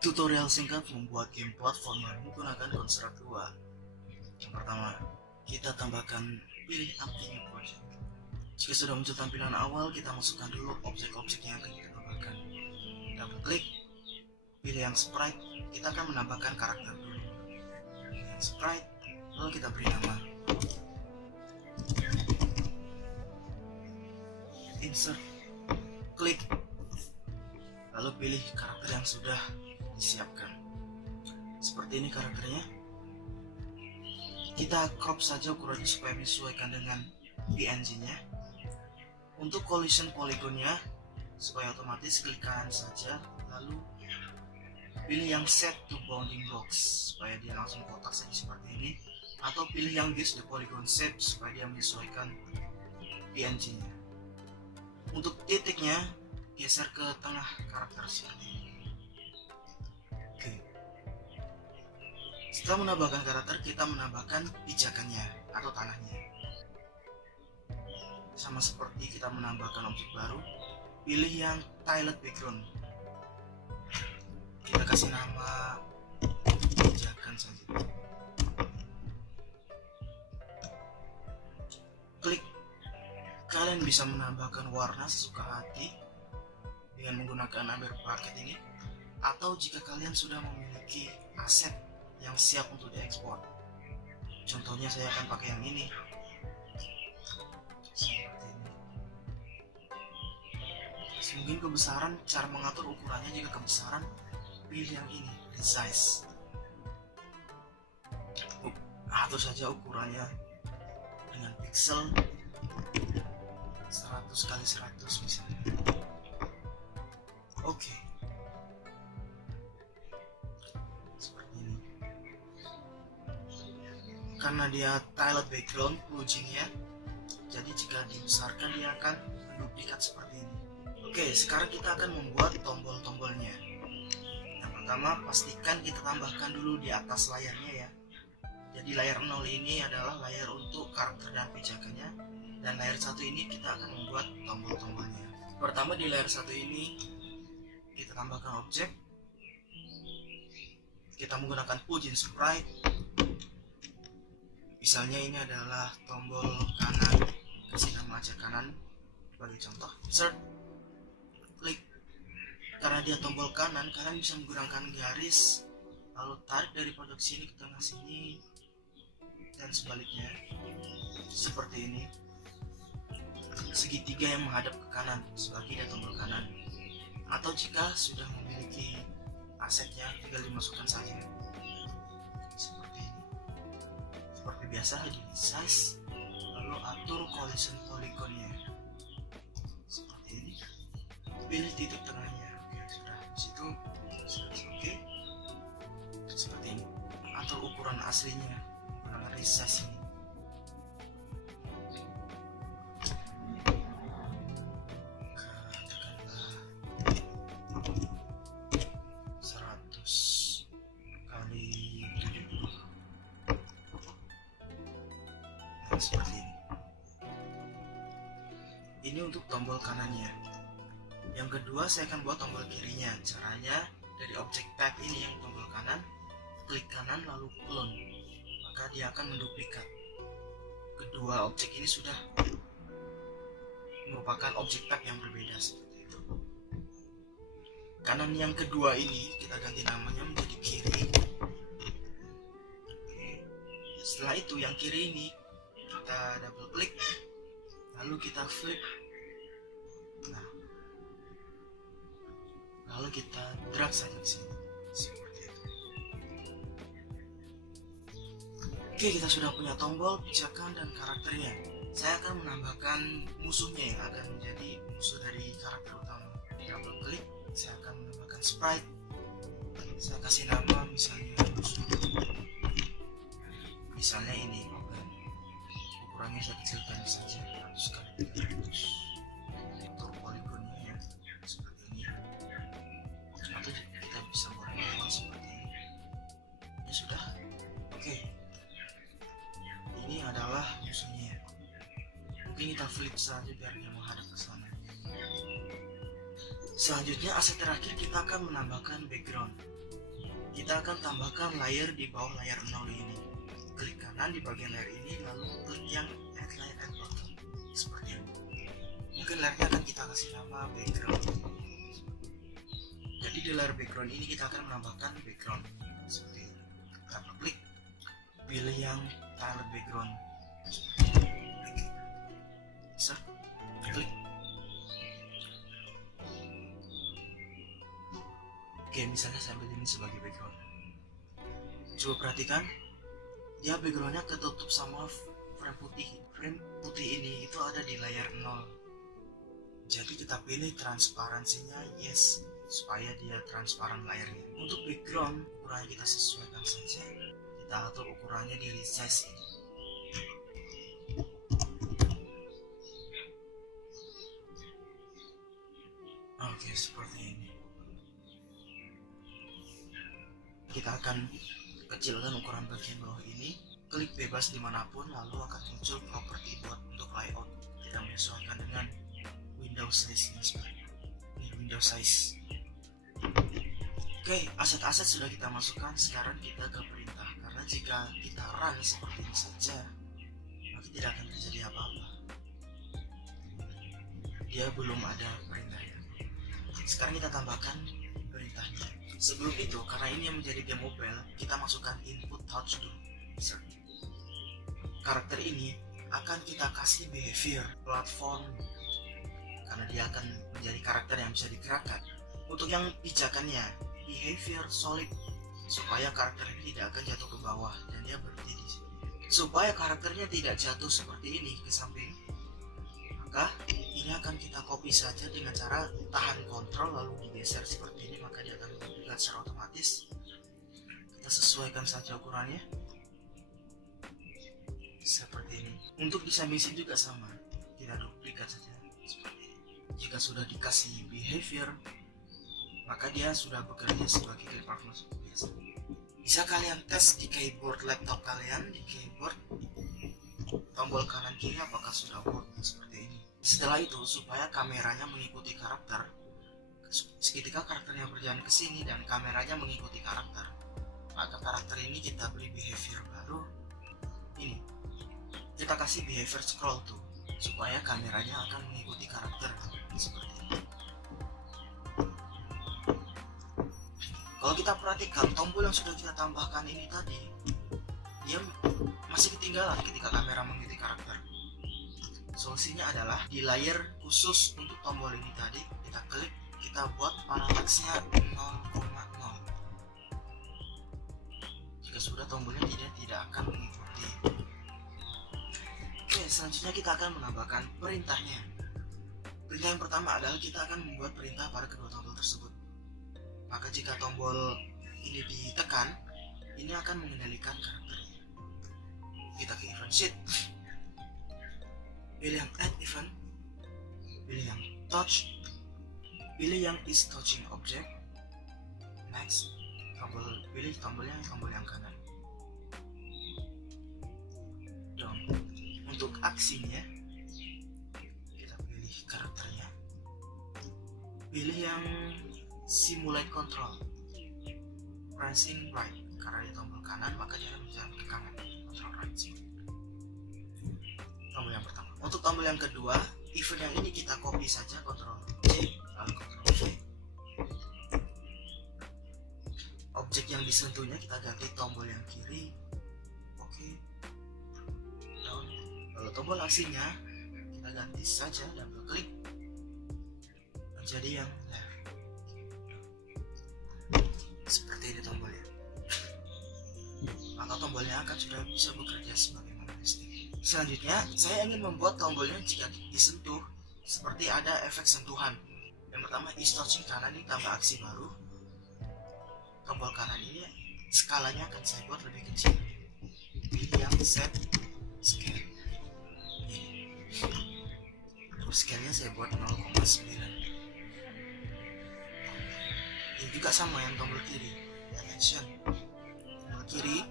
Tutorial singkat membuat game platformer menggunakan Construct 2. Yang pertama, kita tambahkan pilih Active New Project. Jika sudah muncul tampilan awal, kita masukkan dulu objek-objek yang akan kita tambahkan. Double klik, pilih yang sprite, kita akan menambahkan karakter dulu. Yang sprite, lalu kita beri nama. Insert, klik, lalu pilih karakter yang sudah disiapkan. Seperti ini karakternya. Kita crop saja ukurannya supaya menyesuaikan dengan PNG-nya. Untuk collision polygonnya, supaya otomatis klik kanan saja, lalu pilih yang set to bounding box supaya dia langsung kotak saja seperti ini, atau pilih yang use the polygon shape supaya dia menyesuaikan PNG-nya. Untuk titiknya, geser ke tengah karakter seperti ini. Oke. Setelah menambahkan karakter, kita menambahkan pijakannya atau tanahnya. Sama seperti kita menambahkan objek baru, pilih yang tiled background. Kita kasih nama pijakan saja. Klik. Kalian bisa menambahkan warna sesuka hati dengan menggunakan Amber Packet ini, atau jika kalian sudah memiliki aset yang siap untuk diekspor. Contohnya saya akan pakai yang ini. Seperti ini. Mungkin kebesaran, cara mengatur ukurannya jika kebesaran, pilih yang ini, resize. Atur saja ukurannya dengan pixel 100 kali 100 misalnya. Oke. Seperti ini. Karena dia tiled background plugin-nya, jadi jika dibesarkan dia akan menduplikat seperti ini. Oke, sekarang kita akan membuat tombol-tombolnya. Yang pertama, pastikan kita tambahkan dulu di atas layarnya ya. Jadi layar 0 ini adalah layar untuk karakter dan pijakannya, dan layar 1 ini kita akan membuat tombol-tombolnya. Pertama di layar 1 ini kita tambahkan objek. Kita menggunakan plugin sprite. Misalnya ini adalah tombol kanan, kasih nama aja kanan sebagai contoh. Insert, klik. Karena dia tombol kanan, kalian bisa menggunakan garis, lalu tarik dari pojok sini ke tengah sini, dan sebaliknya seperti ini. Segitiga yang menghadap ke kanan sebagai dia tombol kanan. Atau jika sudah memiliki asetnya, tinggal dimasukkan saja seperti ini. Seperti biasa, di size, lalu atur collision polygonnya seperti ini. Pilih titik tengahnya. Oke, sudah di situ, sudah oke. Seperti ini. Atur ukuran aslinya menggunakan resize ini. Katakanlah 100 kali 70. Nah, seperti ini. Ini untuk tombol kanannya. Yang kedua, saya akan buat tombol kirinya. Caranya dari objek tag ini yang tombol kanan, klik kanan lalu clone, maka dia akan menduplikat. Kedua objek ini sudah merupakan objek tag yang berbeda seperti itu. Kanan yang kedua ini kita ganti namanya menjadi kiri. Oke. Setelah itu yang kiri ini kita double klik, lalu kita flip. Nah, lalu kita drag saja ke sini seperti itu. Oke, kita sudah punya tombol, pijakan, dan karakternya. Saya akan menambahkan musuhnya yang akan menjadi musuh dari karakter utama. Double klik, saya akan menambahkan sprite. Saya kasih nama misalnya musuh. Misalnya ini, ukurannya saya kecilkan saja 100 kali 300. Atur poligonnya ya, seperti ini. Atau kita bisa buat manual seperti ini. Ya sudah. Oke. Ini adalah musuhnya. Mungkin kita flip saja biar dia menghadap ke sana. Selanjutnya aset terakhir kita akan menambahkan background. Kita akan tambahkan layer di bawah layar 0 ini. Klik kanan di bagian layer ini, lalu klik yang add layer at bottom seperti ini. Mungkin layernya akan kita kasih nama background. Jadi di layar background ini kita akan menambahkan background seperti ini. Kita klik, pilih yang tile background, insert, klik. Oke, misalnya saya ambil ini sebagai background. Coba perhatikan, dia backgroundnya ketutup sama frame putih. Frame putih ini itu ada di layar 0. Jadi kita pilih transparansinya yes, supaya dia transparan layarnya. Untuk background, ukurannya kita sesuaikan saja. Kita atur ukurannya di resize ini. Oke, seperti ini. Kita akan kecilkan ukuran bagian bawah ini, klik bebas dimanapun, lalu akan muncul properti buat untuk layout. Kita menyesuaikan dengan window size ini, window size. Oke, aset-aset sudah kita masukkan. Sekarang kita ke perintah, karena jika kita run seperti ini saja, maka tidak akan terjadi apa-apa. Dia belum ada perintahnya. Sekarang kita tambahkan perintahnya. Sebelum itu, karena ini yang menjadi game mobile, kita masukkan input touch dulu. Karakter ini akan kita kasih behavior platform, karena dia akan menjadi karakter yang bisa digerakkan. Untuk yang pijakannya, behavior solid, supaya karakter ini tidak akan jatuh ke bawah dan dia berhenti di sini. Supaya karakternya tidak jatuh seperti ini ke samping, maka ini akan kita copy saja dengan cara tahan kontrol lalu digeser seperti ini, maka dia akan duplikat secara otomatis. Kita sesuaikan saja ukurannya seperti ini. Untuk di samping sini juga sama, kita duplikat saja seperti ini. Jika sudah dikasih behavior, maka dia sudah bekerja sebagai platform seperti biasa. Bisa kalian tes di keyboard laptop kalian, di keyboard tombol kanan kiri apakah sudah work seperti ini. Setelah itu, supaya kameranya mengikuti karakter, ketika karakternya berjalan ke sini dan kameranya mengikuti karakter, maka karakter ini kita beri behavior baru. Ini kita kasih behavior scroll to, supaya kameranya akan mengikuti karakter seperti ini. Kalau kita perhatikan tombol yang sudah kita tambahkan ini tadi, dia masih ketinggalan ketika kamera mengikuti karakter. Solusinya adalah di layer khusus untuk tombol ini tadi, kita klik, kita buat parallaxnya 0,0. Jika sudah, tombolnya tidak akan mengikuti. Oke, selanjutnya kita akan menambahkan perintahnya. Perintah yang pertama adalah kita akan membuat perintah pada kedua tombol tersebut. Maka jika tombol ini ditekan, ini akan mengendalikan karakternya. Kita ke event sheet, pilih yang add event, pilih yang touch, pilih yang is touching object, next, pilih tombol yang kanan, down. Untuk aksinya, kita pilih karakternya, pilih yang simulate control, pressing right, karena di tombol kanan maka dia akan berjalan ke kanan, control right. Tombol yang pertama. Untuk tombol yang kedua, event yang ini kita copy saja, Ctrl C lalu Ctrl V. Objek yang disentuhnya kita ganti tombol yang kiri, oke, down. Lalu tombol aksinya kita ganti saja, double klik menjadi yang left. Seperti ini tombolnya. Maka tombolnya akan sudah bisa bekerja sebagaimana mestinya. Selanjutnya, saya ingin membuat tombolnya jika disentuh seperti ada efek sentuhan. Yang pertama, is touching kanan, ini tambah aksi baru. Tombol kanan ini skalanya akan saya buat lebih kecil. Pilih yang set scale. Untuk scale-nya saya buat 0,9. Ini juga sama yang tombol kiri, dimension. Tombol kiri,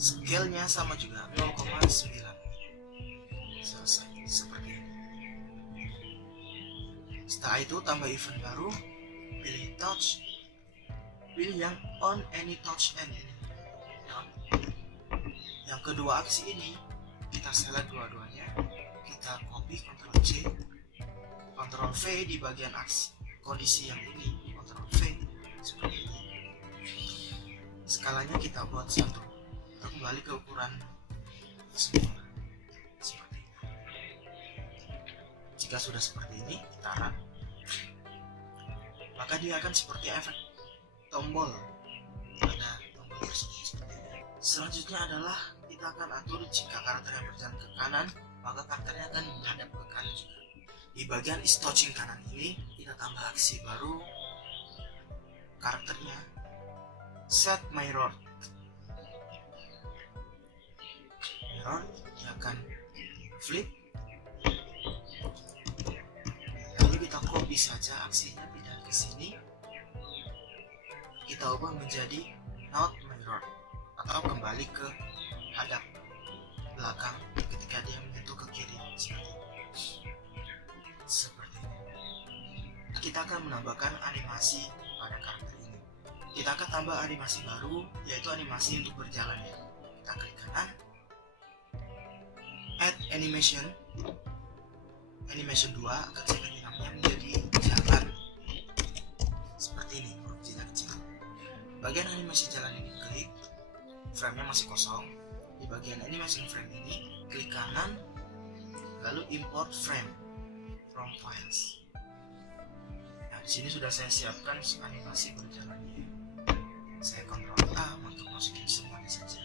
scale-nya sama juga 0,9. Selesai seperti ini. Setelah itu tambah event baru, pilih touch, pilih yang on any touch end ini. Yang kedua aksi ini kita select dua-duanya, kita copy Ctrl C, Ctrl V di bagian aksi kondisi yang ini, Ctrl V seperti ini. Skalanya kita buat 1, kita kembali ke ukuran semula seperti ini. Jika sudah seperti ini, kita run, maka dia akan seperti efek tombol pada tombol tersebut seperti ini. Selanjutnya adalah kita akan atur jika karakternya berjalan ke kanan, maka karakternya akan menghadap ke kanan juga. Di bagian is touching kanan ini kita tambah aksi baru, karakternya set mirror. Mirror dia akan flip, lalu kita copy saja aksinya, pindah ke sini, kita ubah menjadi not mirror atau kembali ke hadap belakang ketika dia menyentuh ke kiri seperti ini. Kita akan menambahkan animasi pada karakter ini. Kita akan tambah animasi baru, yaitu animasi untuk berjalan ya. Kita klik kanan, add animation, animation 2 akan saya ganti namanya menjadi jalan seperti ini, huruf J kecil. Bagian animasi jalan ini klik, frame-nya masih kosong. Di bagian animation frame ini klik kanan, lalu import frame from files. Nah, di sini sudah saya siapkan animasi berjalannya. Saya Ctrl A untuk masukin semuanya saja.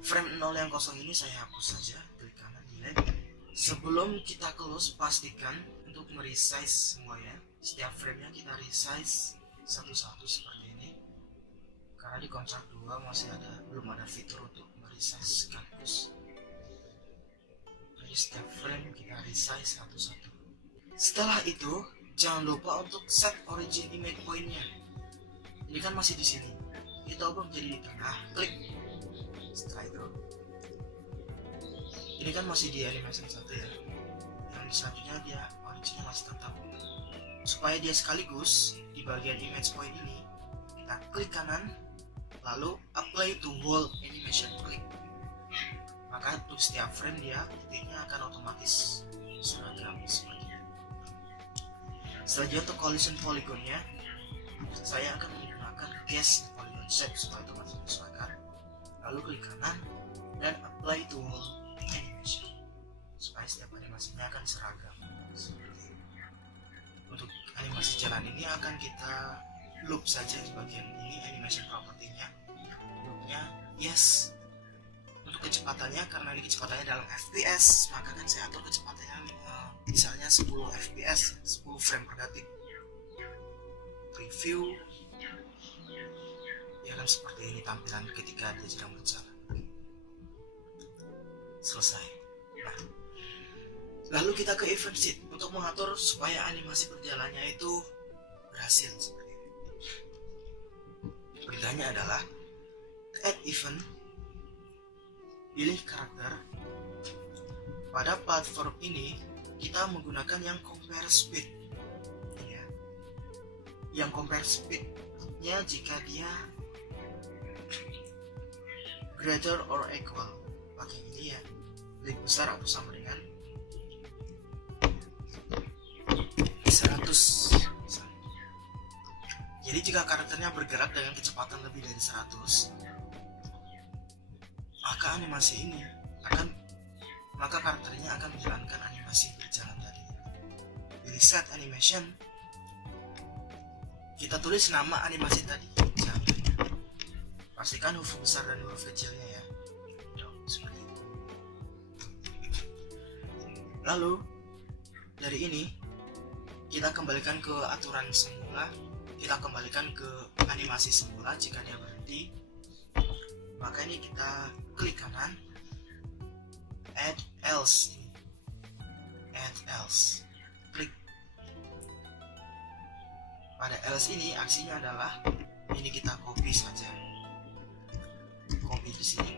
Frame 0 yang kosong ini saya hapus saja, klik kanan delete. Sebelum kita close, pastikan untuk meresize semuanya. Setiap frame-nya kita resize satu-satu seperti ini. Karena di Construct 2 belum ada fitur untuk meresize sekaligus. Jadi setiap frame kita resize satu-satu. Setelah itu, jangan lupa untuk set origin image point-nya. Ini kan masih di sini. Kita ubah menjadi di tengah, klik. Setelah itu, ini kan masih di animation 1 ya. Yang selanjutnya dia originnya masih tetap. Supaya dia sekaligus di bagian image point ini, kita klik kanan, lalu apply to whole animation, klik. Maka untuk setiap frame dia titiknya akan otomatis seragam seperti ini. Selanjutnya untuk collision polygonnya, saya akan menggunakan guess polygon shape supaya otomatis menyesuaikan. Lalu klik kanan dan apply to whole animation supaya setiap animasinya akan seragam. Untuk animasi jalan ini akan kita loop saja di bagian ini, animation property-nya. Loopnya yes. Untuk kecepatannya, karena ini kecepatannya dalam FPS, maka kan saya atur kecepatannya misalnya 10 FPS, 10 frame per detik. Preview, ya kan seperti ini tampilan ketika dia sedang berjalan. Selesai. Nah, lalu kita ke event sheet untuk mengatur supaya animasi berjalannya itu berhasil seperti ini. Perintahnya adalah add event, pilih karakter. Pada platform ini kita menggunakan yang compare speed ya. Yang compare speednya jika dia greater or equal, pakai ini ya, lebih besar atau sama dengan 100. Jadi jika karakternya bergerak dengan kecepatan lebih dari 100, maka karakternya akan menjalankan animasi berjalan tadi. Pilih set animation, kita tulis nama animasi tadi, jalan. Pastikan huruf besar dan huruf kecilnya ya. Seperti itu. Lalu dari ini kita kembalikan ke aturan semula, kita kembalikan ke animasi semula jika dia berhenti. Maka ini kita klik kanan, add else, add else, klik. Pada else ini aksinya adalah ini, kita copy saja, copy di sini.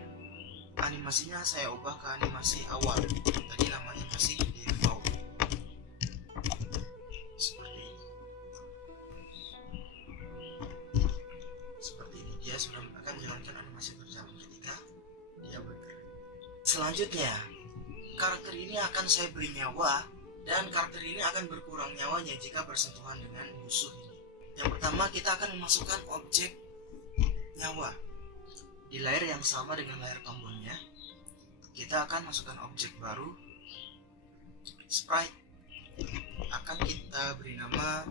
Animasinya saya ubah ke animasi awal, tadi namanya masih default Selanjutnya, karakter ini akan saya beri nyawa, dan karakter ini akan berkurang nyawanya jika bersentuhan dengan musuh ini. Yang pertama, kita akan memasukkan objek nyawa di layer yang sama dengan layer tombolnya. Kita akan masukkan objek baru, sprite. Akan kita beri nama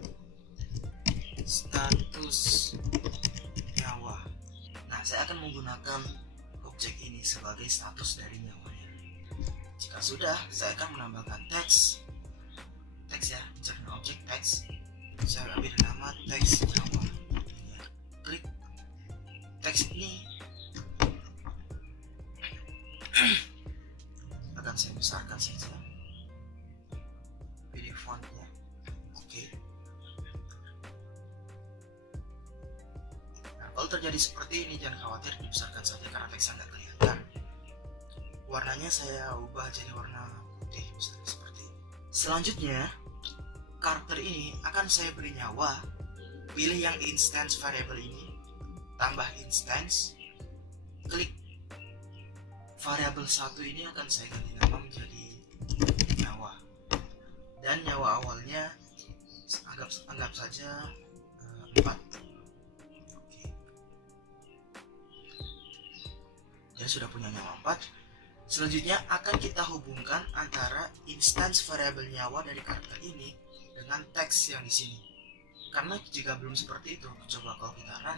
status nyawa. Nah, saya akan menggunakan objek ini sebagai status dari nyawanya. Jika sudah, saya akan menambahkan teks ya, insertnya objek teks. Saya ambil nama teks nyawa. Ya, klik teks ini. Akan saya besarkan saja. Pilih fontnya. Oke. Nah, kalau terjadi seperti ini, jangan khawatir, dibesarkan saja karena teksnya nggak kelihatan. Warnanya saya ubah jadi warna putih, misalnya seperti ini. Selanjutnya, karakter ini akan saya beri nyawa. Pilih yang instance variable ini, tambah instance, klik variabel 1 ini akan saya ganti nama menjadi nyawa, dan nyawa awalnya anggap saja 4. Oke. Dia sudah punya nyawa 4. Selanjutnya akan kita hubungkan antara instance variabel nyawa dari karakter ini dengan teks yang di sini. Karena jika belum seperti itu, coba kalau kita run,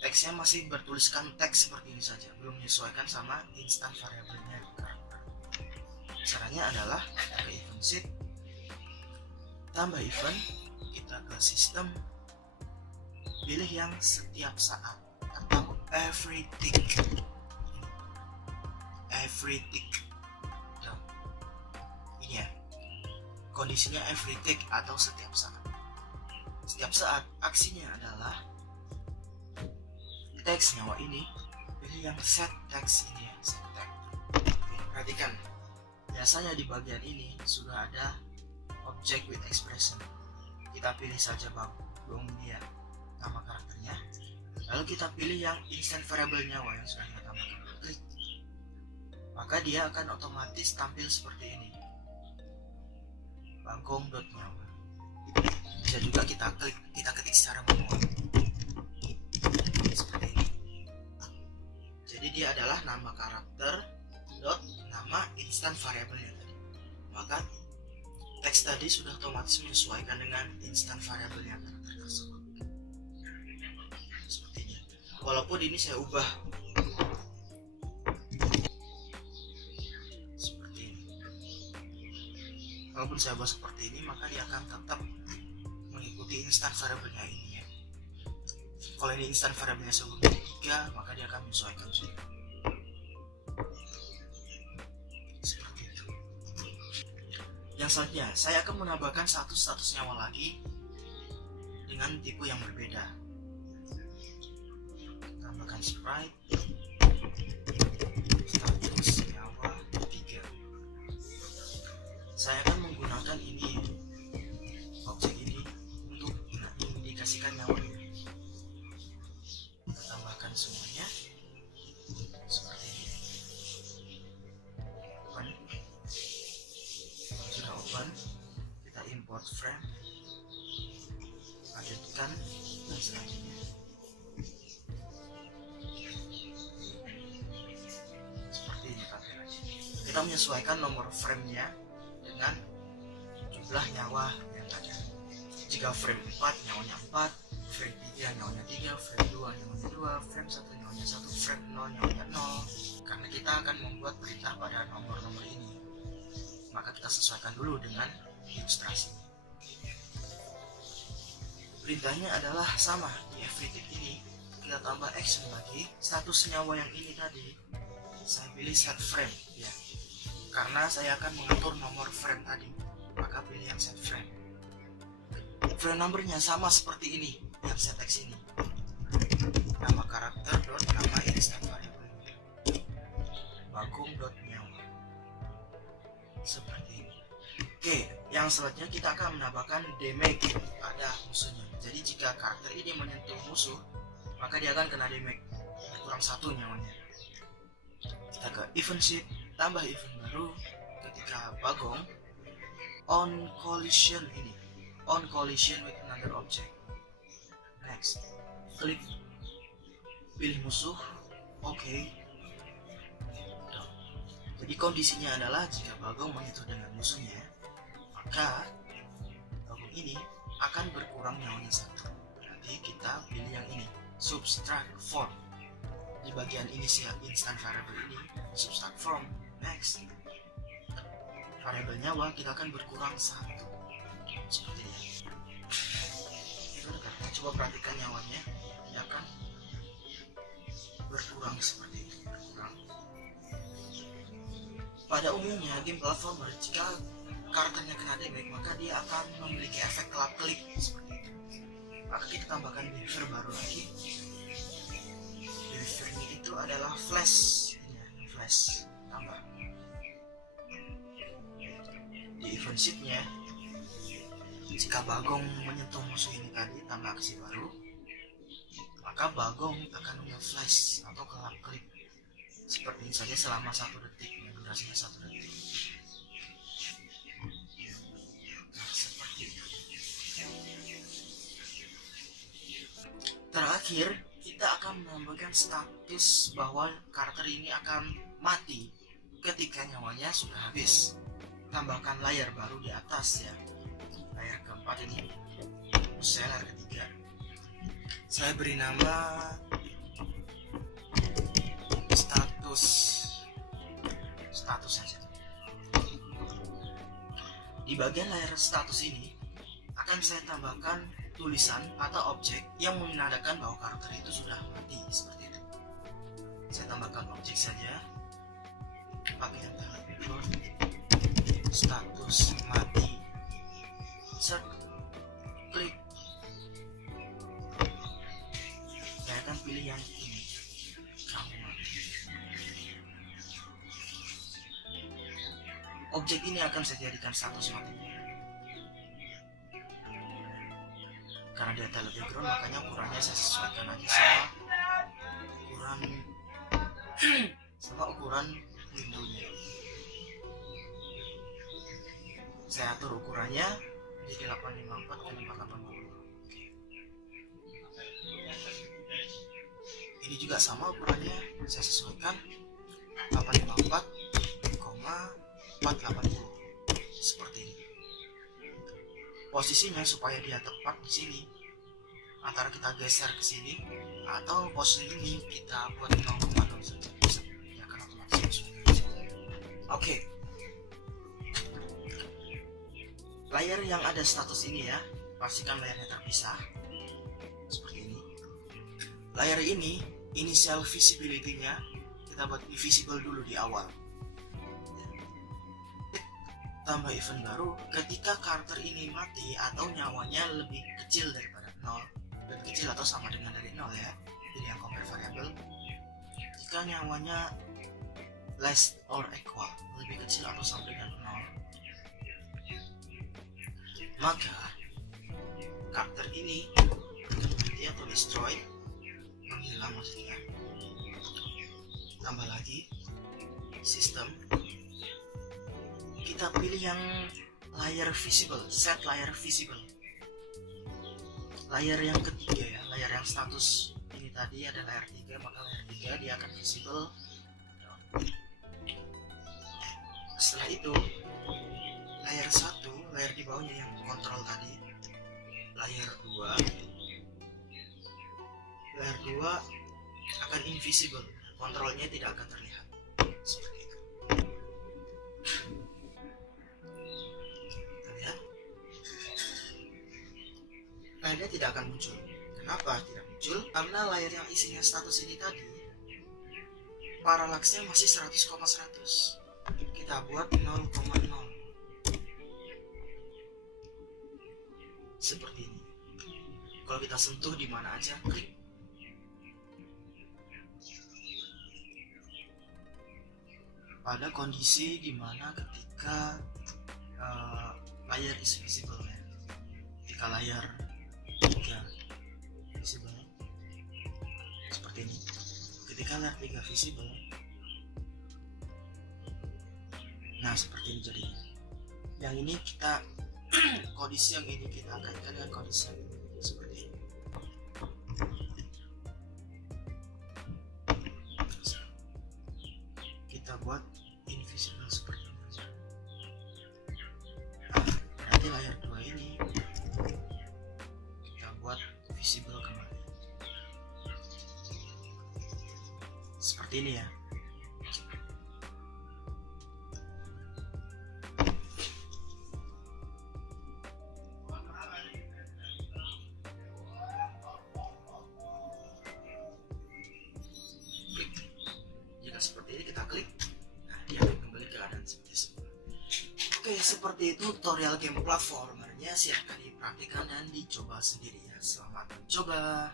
teksnya masih bertuliskan teks seperti ini saja, belum menyesuaikan sama instance variabelnya di karakter. Caranya adalah kita ke event sheet, tambah event, kita ke sistem, pilih yang setiap saat atau every tick. Ini ya, kondisinya every tick atau setiap saat. Setiap saat aksinya adalah teks nyawa ini, pilih yang set teks ini ya, set tag. Oke, perhatikan, biasanya di bagian ini sudah ada object with expression. Kita pilih saja bang dia nama karakternya, lalu kita pilih yang instant variable nyawa yang sudah kita tambahkan. Klik, maka dia akan otomatis tampil seperti ini, bangkong.nyawa. Bisa juga kita ketik secara manual seperti ini. Jadi dia adalah nama karakter dot nama instant variabelnya tadi. Maka teks tadi sudah otomatis menyesuaikan dengan instant variabelnya karakter tersebut. Sepertinya. Walaupun ini saya ubah walaupun saya buat seperti ini, maka dia akan tetap mengikuti instant variabelnya ini ya. Kalau ini instant variabelnya sebelumnya 3, maka dia akan menyesuaikan sini. Seperti itu. Yang selanjutnya, saya akan menambahkan satu status nyawa lagi dengan tipe yang berbeda. Tambahkan sprite status nyawa 3. Saya akan menggunakan ini, objek ini, untuk mengindikasikan nyawanya. Kita tambahkan semuanya seperti ini. Open. Sudah open, kita import frame, lanjutkan, dan selanjutnya seperti ini tampilannya. Kita menyesuaikan nomor framenya dengan jumlah nyawa yang ada. Jika frame 4 nyawanya 4, frame 3 nyawanya 3, frame 2 nyawanya 2, frame 1 nyawanya 1, frame 0 nyawanya 0. Karena kita akan membuat perintah pada nomor-nomor ini, maka kita sesuaikan dulu dengan ilustrasi. Perintahnya adalah sama di every tick ini. Kita tambah action lagi, status nyawa yang ini tadi saya pilih set frame ya, karena saya akan mengatur nomor frame tadi, maka pilih yang set frame. Frame numbernya sama seperti ini, yang set text ini, nama karakter dot nama instant variable bagum.nyawa seperti ini. Oke, yang selanjutnya kita akan menambahkan damage pada musuhnya. Jadi jika karakter ini menyentuh musuh, maka dia akan kena damage, kurang 1 nyawanya. Kita ke event sheet, tambah event baru ketika Bagong on collision with another object. Next, klik pilih musuh, oke. Jadi kondisinya adalah jika Bagong menyentuh dengan musuhnya, maka Bagong ini akan berkurang nyawanya 1. Berarti kita pilih yang ini, subtract from. Di bagian inisial instant variable ini, subtract from. Next, variabel nyawa kita akan berkurang 1. Seperti ini. Kita coba perhatikan nyawanya, dia akan berkurang seperti itu, berkurang. Pada umumnya game platformer, jika karakternya kena damage, maka dia akan memiliki efek kelap klik seperti itu. Maka kita tambahkan behavior baru lagi. Behaviornya itu adalah flash, ini ya, flash tambah. Di event sheetnya, jika Bagong menyentuh musuh ini tadi tambah aksi baru, maka Bagong akan nge-flash atau kelap klik seperti ini saja selama 1 detik, ya, durasinya 1 detik. Nah, seperti itu. Terakhir, kita akan menambahkan status bahwa karakter ini akan mati ketika nyawanya sudah habis. Tambahkan layar baru di atas ya, layar keempat ini, saya layar ketiga. Saya beri nama status saja. Di bagian layar status ini akan saya tambahkan tulisan atau objek yang menandakan bahwa karakter itu sudah mati seperti itu. Saya tambahkan objek saja, pakai yang background, status mati, insert, klik. Saya akan pilih yang ini, kamu mati. Objek ini akan saya jadikan status mati. Karena dia ada background, makanya ukurannya saya sesuaikan aja sama ukuran windownya. Saya atur ukurannya jadi 854 x 480. Ini juga sama ukurannya, saya sesuaikan 854, 480 seperti ini. Posisinya supaya dia tepat di sini, antara kita geser ke sini atau posisi ini kita buat 0,0 saja, dia akan otomatis masuk. Oke. Layar yang ada status ini ya, pastikan layarnya terpisah seperti ini. Layar ini initial visibility-nya kita buat invisible dulu di awal. Tambah event baru ketika karakter ini mati atau nyawanya lebih kecil daripada 0, lebih kecil atau sama dengan dari 0 ya, pilih yang compare variable. Jika nyawanya less or equal, lebih kecil atau sama dengan 0, maka karakter ini mati atau destroyed, menghilang maksudnya. Tambah lagi sistem, kita pilih yang layar visible, set layar visible. Layar yang ketiga ya, layar yang status ini tadi ada layar 3, maka layar 3 dia akan visible. Setelah itu layar 1, layar di bawahnya yang kontrol tadi, layar 2 akan invisible, kontrolnya tidak akan terlihat seperti itu. Layarnya tidak akan muncul. Kenapa tidak muncul? Karena layar yang isinya status ini tadi paralaksnya masih 100,100. Kita buat 0,0 seperti ini. Kalau kita sentuh di mana aja, klik. Pada kondisi dimana ketika layar is visible ya. Ketika layar 3 visible seperti ini. Ketika layar 3 visible, Nah seperti ini jadinya. Yang ini kita kondisi yang ini kita kaitkan dengan kondisi yang ini seperti ini. Kita buat invisible seperti ini aja. Nah, nanti layar 2 ini kita buat visible kembali seperti ini ya. Jika seperti ini kita klik, nah dia akan kembali ke keadaan seperti semula. Oke, seperti itu tutorial game platformernya. Silahkan dipraktikkan dan dicoba sendiri ya. Selamat mencoba.